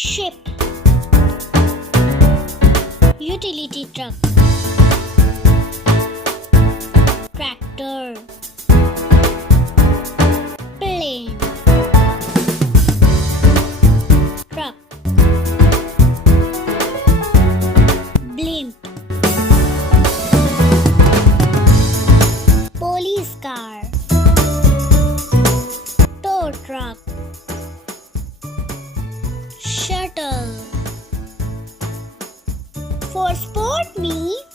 ship, utility truck, tractor, plane, truck, blimp, police car, tow truck, shuttle. For sport means